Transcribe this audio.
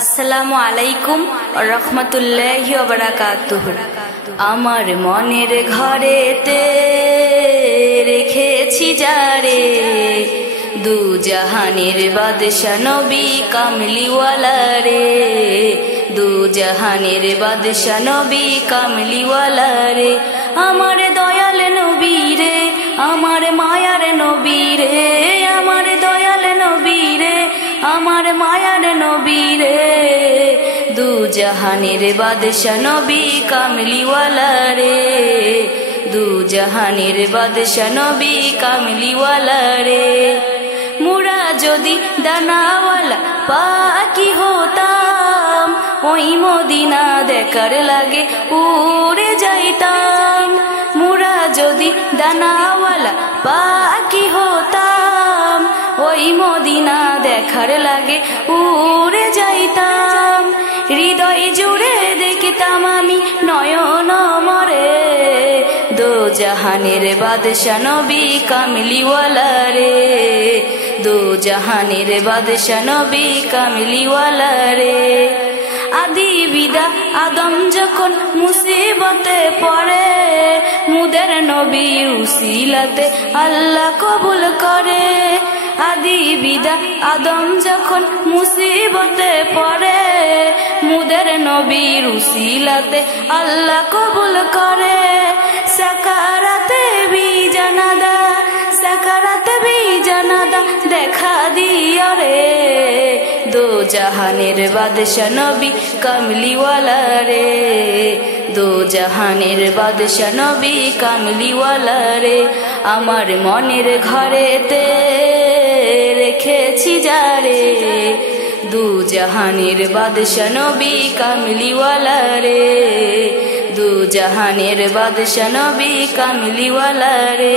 আসসালামু আলাইকুম ওয়া রাহমাতুল্লাহি ওয়া বারাকাতুহু। আমার মনের ঘরেতে রেখেছি যারে, দু জাহানের বাদশা নবী কামলিওয়ালা রে, দু জাহানের বাদশা নবী কামলিওয়ালা রে। আমার দয়াল নবী রে, আমার মায়ার নবী রে, আমার দয়াল নবী রে, আমার মায়ার নবী রে, দু জাহানের বাদশা নবী কামলিওয়ালা রে, দু জাহানের বাদশা নবী কামলিওয়ালা রে। মুরা যদি দানাওয়ালা পাখি হতাম, ওই মদিনা দেখার লাগে উড়ে যাইতাম। মুরা যদি দানাওয়ালা পাখি হতাম, ওই মদিনা দেখার লাগে উড়ে যাইতাম। হৃদয় জুড়ে দেখতাম আমি নয়ন মরে, দো জাহানের বাদশা নবী কামলিওয়ালা রে, দো জাহানের বাদশা নবী কামলিওয়ালা রে। আদি বিদা আদম যখন মুসিবতে পড়ে, মুদের নবীর উসিলাতে আল্লাহ কবুল করে। আদি বিদা আদম যখন মুসিবতে পড়ে, মুদের নবীর উসিলাতে আল্লাহ কবুল করে। সাকারাতে বি জানাদা, সাকারাতে বি জানাদা দেখা দিও রে, দো জাহানের বাদশা নবী কামলিওয়ালা রে, দো জাহানের বাদশা নবী কামলিওয়ালা রে। আমার মনের ঘরেতে রেখেছি যারে, দু জাহানের বাদশা নবী কামলিওয়ালা রে, দু জাহানের বাদশা নবী কামলিওয়ালা রে।